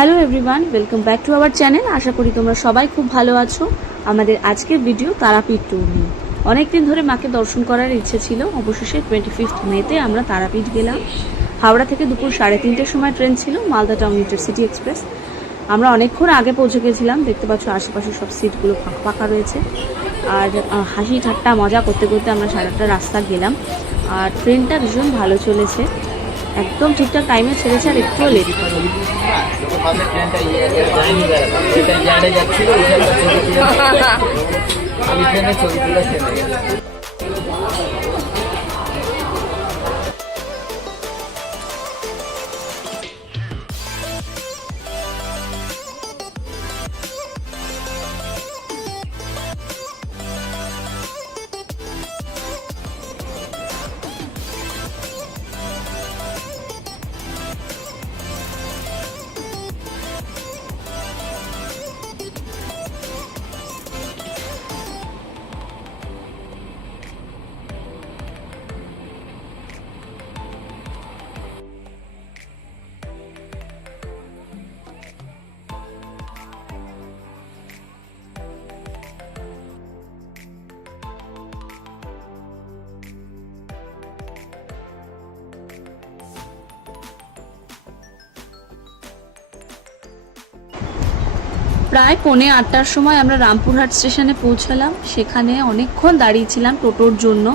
Hello everyone, welcome back to our channel. আশা করি তোমরা সবাই খুব ভালো আছো। আমাদের আজকের ভিডিও তারাপীঠ ট্যুর নিয়ে। অনেকদিন ধরে মাকে দর্শন করার ইচ্ছে ছিল, অবশেষে 25 মেতে আমরা তারাপীঠ গেলাম। হাওড়া থেকে দুপুর 3:30টার সময় ট্রেন ছিল, মালদা টাউন ইন্টারসিটি এক্সপ্রেস। আমরা অনেকক্ষণ আগে পৌঁছে গেছিলাম। দেখতে পাচ্ছ আশেপাশে সব সিটগুলো ফাঁকা ফাঁকা রয়েছে। আর হাসি ঠাট্টা মজা করতে করতে আমরা সারাটা রাস্তা গেলাম। আর ট্রেনটা ভীষণ ভালো চলেছে, একদম ঠিকঠাক টাইমে ছেড়েছে, আর একটুও লেট করেনি। প্রায় 7:45টার সময় আমরা রামপুরহাট স্টেশনে পৌঁছালাম। সেখানে অনেকক্ষণ দাঁড়িয়েছিলাম টোটোর জন্য,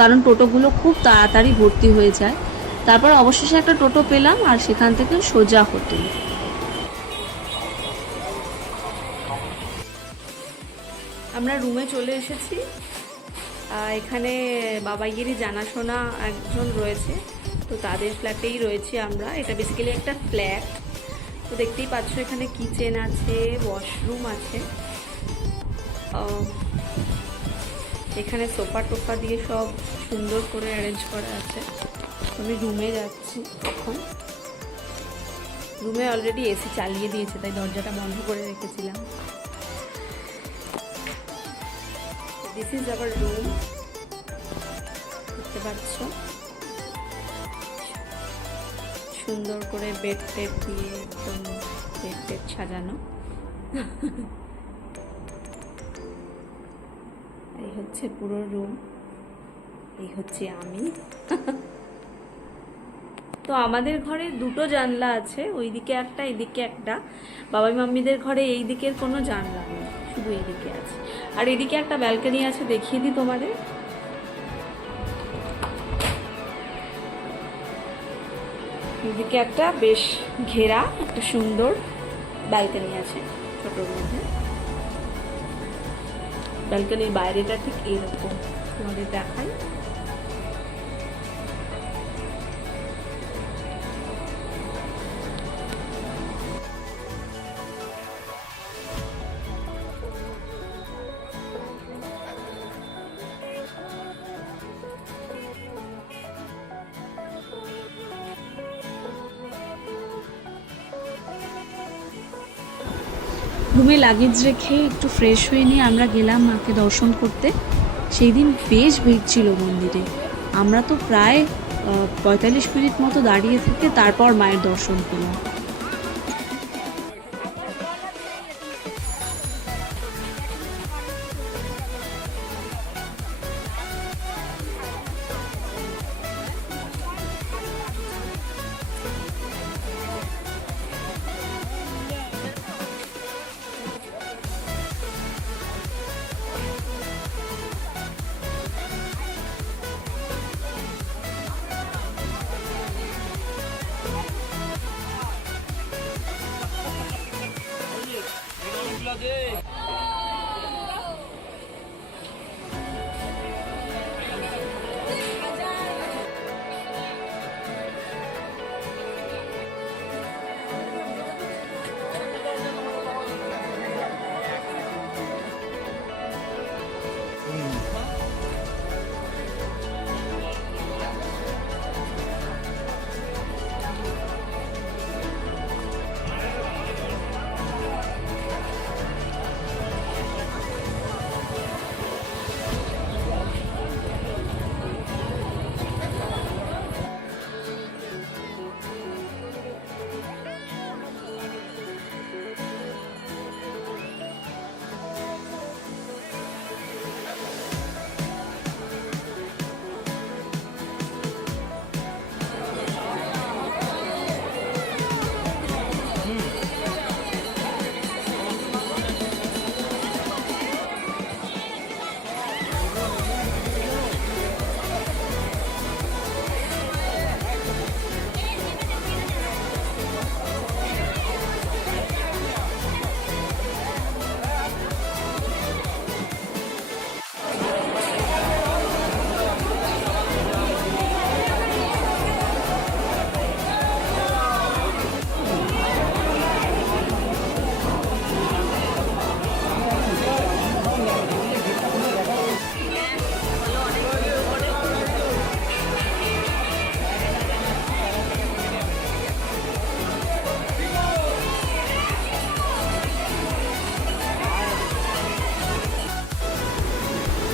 কারণ টোটোগুলো খুব তাড়াতাড়ি ভর্তি হয়ে যায়। তারপর অবশেষে একটা টোটো পেলাম, আর সেখান থেকে সোজা হোটেল। আমরা রুমে চলে এসেছি। এখানে বাবাইয়েরই জানাশোনা একজন রয়েছে, তো তাদের ফ্ল্যাটেই রয়েছি আমরা। এটা বেসিক্যালি একটা ফ্ল্যাট। তো দেখতেই পাচ্ছ এখানে কিচেন আছে, ওয়াশরুম আছে, এখানে সোফা টোফা দিয়ে সব সুন্দর করে অ্যারেঞ্জ করা আছে। আমি রুমে যাচ্ছি এখন। রুমে অলরেডি এসি চালিয়ে দিয়েছে, তাই দরজাটা বন্ধ করে রেখেছিলাম। দিস ইজ আওয়ার রুম, দেখতে পাচ্ছ সুন্দর করে বেড টেড দিয়ে একদম বেড টেড সাজানো। এই হচ্ছে পুরো রুম, এই হচ্ছে আমি। তো আমাদের ঘরে দুটো জানলা আছে, ওইদিকে একটা এদিকে একটা। বাবাই মাম্মিদের ঘরে এই দিকের কোনো জানলা নেই, শুধু এইদিকে আছে। আর এদিকে একটা ব্যালকনি আছে, দেখিয়ে দিই তোমাদের। এদিকে একটা বেশ ঘেরা একটা সুন্দর ব্যালকনি আছে ছোটোর মধ্যে। ব্যালকনির বাইরেটা ঠিক এরকম, তোমাদের দেখাই। রুমে লাগেজ রেখে একটু ফ্রেশ হয়ে নিয়ে আমরা গেলাম মাকে দর্শন করতে। সেই দিন বেশ ভিড় ছিল মন্দিরে। আমরা তো প্রায় 45 মিনিট মতো দাঁড়িয়ে থেকে তারপর মায়ের দর্শন পেলাম।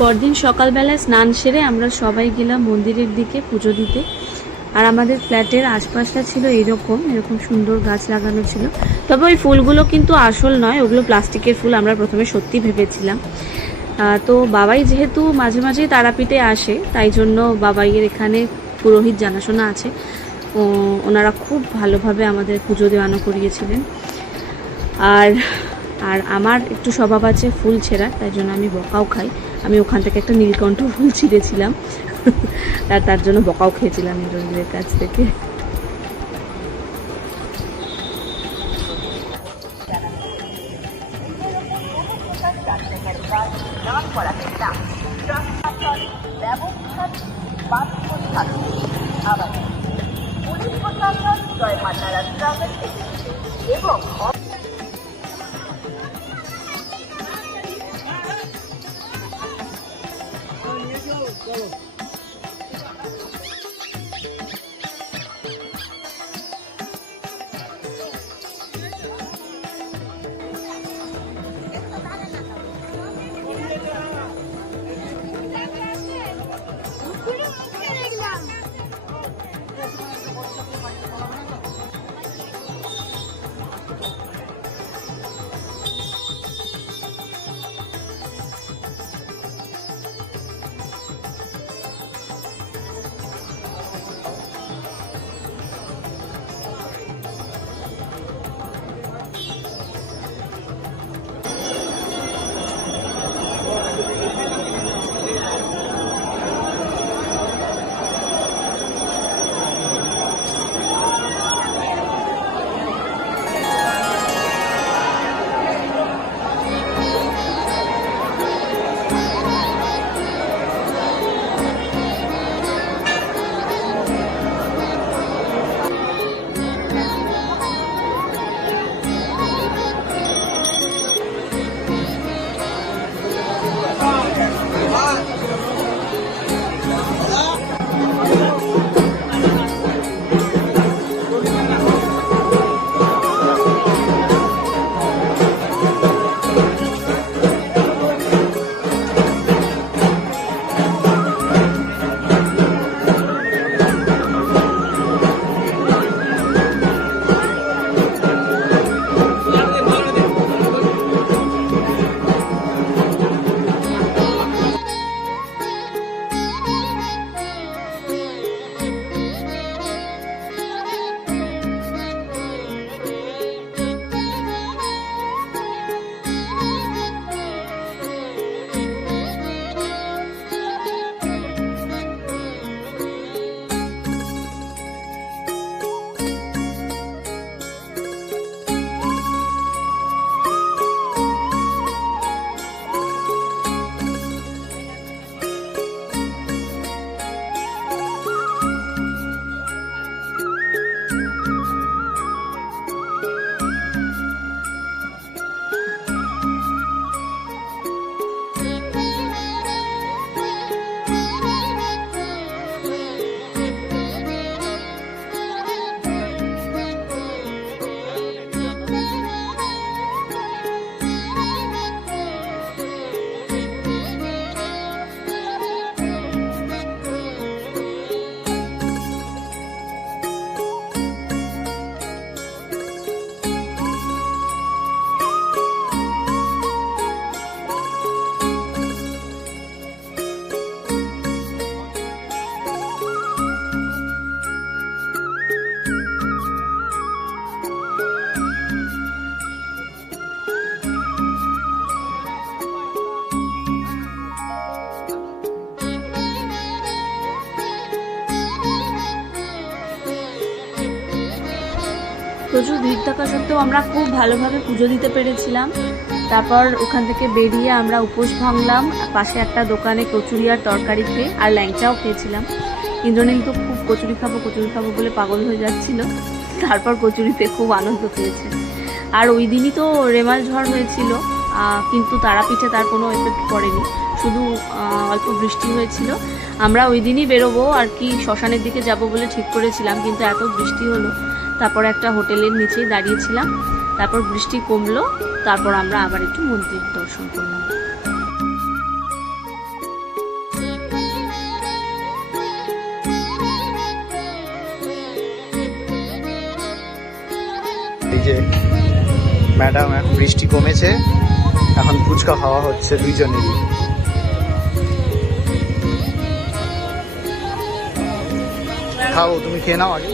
পরদিন সকালবেলায় স্নান সেরে আমরা সবাই গেলাম মন্দিরের দিকে পুজো দিতে। আর আমাদের ফ্ল্যাটের আশপাশটা ছিল এরকম সুন্দর গাছ লাগানো ছিল। তবে ওই ফুলগুলো কিন্তু আসল নয়, ওগুলো প্লাস্টিকের ফুল। আমরা প্রথমে সত্যি ভেবেছিলাম। তো বাবাই যেহেতু মাঝে মাঝেই তারাপীঠে আসে, তাই জন্য বাবাইয়ের এখানে পুরোহিত জানাশোনা আছে, ওনারা খুব ভালোভাবে আমাদের পুজো দেওয়ানো করিয়েছিলেন। আর আমার একটু স্বভাব আছে ফুল ছেঁড়ার, তাই জন্য আমি বকাও খাই। আমি ওখান থেকে একটা নীলকণ্ঠ ফুল ছিঁড়েছিলাম, তার জন্য বকাও খেয়েছিলাম ইন্দ্রনীলের কাছ থেকে। প্রচুর ভিড় থাকা সত্ত্বেও আমরা খুব ভালোভাবে পুজো দিতে পেরেছিলাম। তারপর ওখান থেকে বেরিয়ে আমরা উপোস ভাঙলাম, পাশে একটা দোকানে কচুরি আর তরকারি খেয়ে আর ল্যাংচাও খেয়েছিলাম। ইন্দ্রনীল তো খুব কচুরি খাবো বলে পাগল হয়ে যাচ্ছিল। তারপর কচুরিতে খুব আনন্দ পেয়েছে। আর ওই দিনই তো রেমাল ঝড় হয়েছিল, কিন্তু তারাপীঠে তার কোনো এফেক্ট পড়েনি, শুধু অল্প বৃষ্টি হয়েছিল। আমরা ওই দিনই বেরোবো আর কি, শ্মশানের দিকে যাব বলে ঠিক করেছিলাম, কিন্তু এত বৃষ্টি হলো। তারপর একটা হোটেলের নিচেই দাঁড়িয়েছিলাম, তারপর বৃষ্টি কমলো, তারপর আমরা আবার একটু মন্দির দর্শন করলাম। যে ম্যাডাম, এখন বৃষ্টি কমেছে, এখন ফুচকা খাওয়া হচ্ছে দুইজনেরই। খাও, তুমি খেয়ে নাও আগে।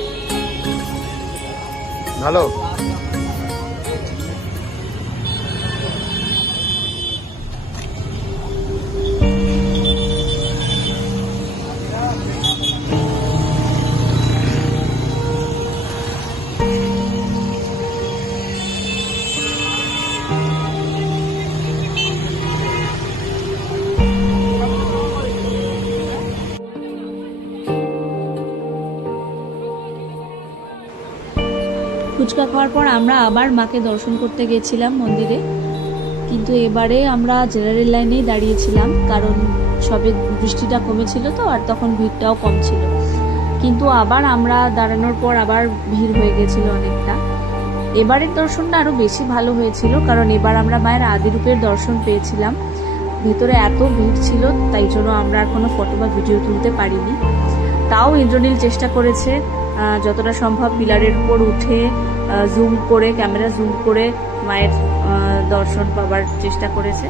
ভালো। ফুচকা খাওয়ার পর আমরা আবার মাকে দর্শন করতে গেছিলাম মন্দিরে, কিন্তু এবারে আমরা জেনারেল লাইনেই দাঁড়িয়েছিলাম, কারণ সবে বৃষ্টিটা কমেছিল তো, আর তখন ভিড়টাও কম ছিল। কিন্তু আবার আমরা দাঁড়ানোর পর আবার ভিড় হয়ে গেছিল অনেকটা। এবারের দর্শনটা আরও বেশি ভালো হয়েছিল, কারণ এবার আমরা মায়ের আদি রূপের দর্শন পেয়েছিলাম। ভেতরে এত ভিড় ছিল, তাই জন্য আমরা আর কোনো ফটো বা ভিডিও তুলতে পারিনি। তাও ইন্দ্রনীল চেষ্টা করেছে যতটা সম্ভব পিলারের উপর উঠে জুম করে, ক্যামেরা জুম করে মায়ের দর্শন পাবার চেষ্টা করেছে।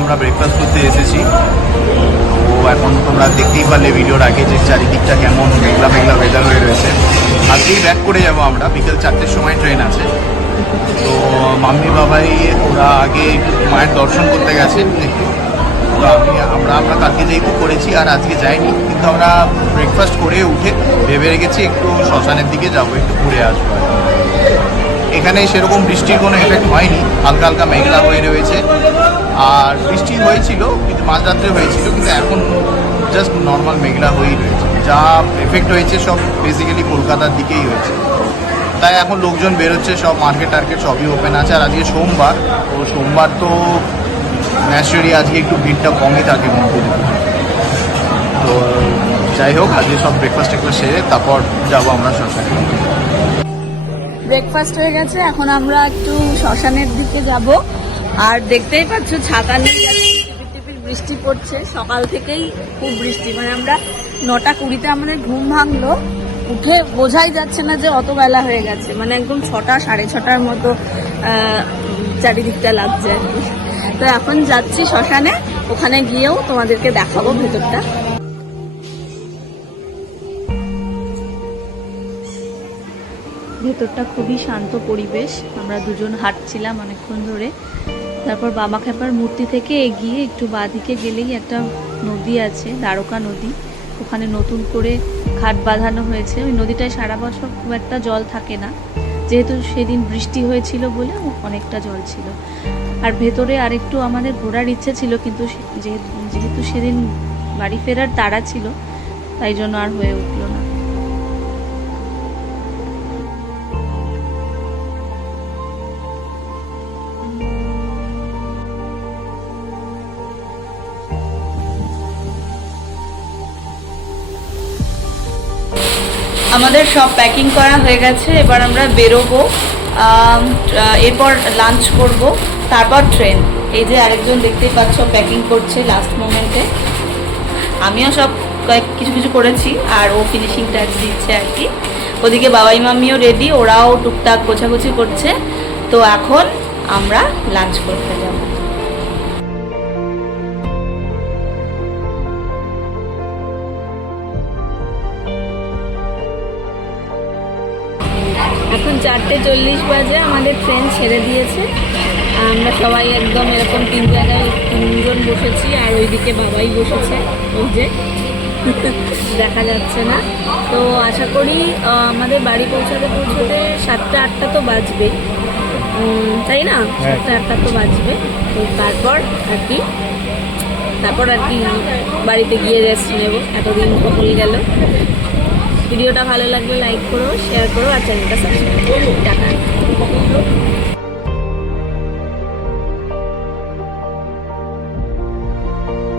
আমরা ব্রেকফাস্ট করতে এসেছি। তো এখন তোমরা দেখতেই পারলে ভিডিওর আগে যে চারিদিকটা কেমন মেঘলা মেঘলা ওয়েদার হয়ে রয়েছে। আজকেই ব্যাক করে যাব আমরা, বিকেল 4টের সময় ট্রেন আছে। তো মাম্মি বাবাই ওরা আগে মায়ের দর্শন করতে গেছে একটু। তো আমরা কালকে যেহেতু করেছি আর আজকে যাইনি, কিন্তু আমরা ব্রেকফাস্ট করে উঠে ভেবে রেখেছি একটু শ্মশানের দিকে যাবো, একটু ঘুরে আসবো। এখানে সেরকম বৃষ্টির কোনো এফেক্ট হয়নি, হালকা হালকা মেঘলা হয়ে রয়েছে। আর বৃষ্টি হয়েছিল, কিন্তু মাঝরাত্রে হয়েছিল, কিন্তু এখন জাস্ট নর্মাল মেঘলা হয়েই রয়েছে। যা এফেক্ট হয়েছে সব বেসিক্যালি কলকাতার দিকেই হয়েছে। তাই এখন লোকজন বেরোচ্ছে, সব মার্কেট টার্কেট সবই ওপেন আছে। আর আজকে সোমবার, তো সোমবার তো ন্যাচারালি আজকে একটু ভিড়টা কমই থাকে মন্দিরে। তো যাই হোক, আজকে সব ব্রেকফাস্ট টেকফাস্ট সেরে তারপর যাবো আমরা শ্মশানে। ব্রেকফাস্ট হয়ে গেছে, এখন আমরা একটু শ্মশানের দিকে যাব। আর দেখতেই পাচ্ছ ছাতা নিয়ে যাচ্ছি, টিপির টিপির বৃষ্টি পড়ছে সকাল থেকেই, খুব বৃষ্টি। মানে আমরা 9:20 আমাদের ঘুম ভাঙলো, উঠে বোঝাই যাচ্ছে না যে অত বেলা হয়ে গেছে। মানে একদম 6টা 6:30 মতো চারিদিকটা লাগছে আর কি। তো এখন যাচ্ছি শ্মশানে, ওখানে গিয়েও তোমাদেরকে দেখাবো ভেতরটা। ভেতরটা খুবই শান্ত পরিবেশ। আমরা দুজন হাঁটছিলাম অনেকক্ষণ ধরে। তারপর বামা খেপার মূর্তি থেকে এগিয়ে একটু বাঁদিকে গেলেই একটা নদী আছে, দ্বারকা নদী। ওখানে নতুন করে ঘাট বাঁধানো হয়েছে। ওই নদীটায় সারা বছর খুব একটা জল থাকে না, যেহেতু সেদিন বৃষ্টি হয়েছিল বলে অনেকটা জল ছিল। আর ভেতরে আরেকটু আমাদের ঘোরার ইচ্ছে ছিল, কিন্তু যেহেতু সেদিন বাড়ি ফেরার তাড়া ছিল, তাই জন্য আর হয়ে উঠলো না। আমাদের সব প্যাকিং করা হয়ে গেছে, এবার আমরা বেরোবো। এরপর লাঞ্চ করব, তারপর ট্রেন। এই যে আরেকজন দেখতেই পাচ্ছ প্যাকিং করছে লাস্ট মোমেন্টে। আমিও সব কিছু কিছু করেছি, আর ও ফিনিশিং টাচ দিচ্ছে আর কি। ওদিকে বাবাই মাম্মিও রেডি, ওরাও টুকটাক গোছাগুছি করছে। তো এখন আমরা লাঞ্চ করতে যাব। এখন 4:40 বাজে, আমাদের ট্রেন ছেড়ে দিয়েছে। আমরা সবাই একদম এরকম 3 জায়গায় 3জন বসেছি, আর ওইদিকে বাবাই বসেছে, ওই যে দেখা যাচ্ছে না। তো আশা করি আমাদের বাড়ি পৌঁছাতে 7টা-8টা তো বাজবেই, তাই না? 7টা-8টা তো বাজবে। তো তারপর আর কি বাড়িতে গিয়ে রেস্ট নেব। এতদিন কখন গেল। ভিডিওটা ভালো লাগলে লাইক করো, শেয়ার করো, আর চ্যানেলটা সাবস্ক্রাইব করো। টাটা।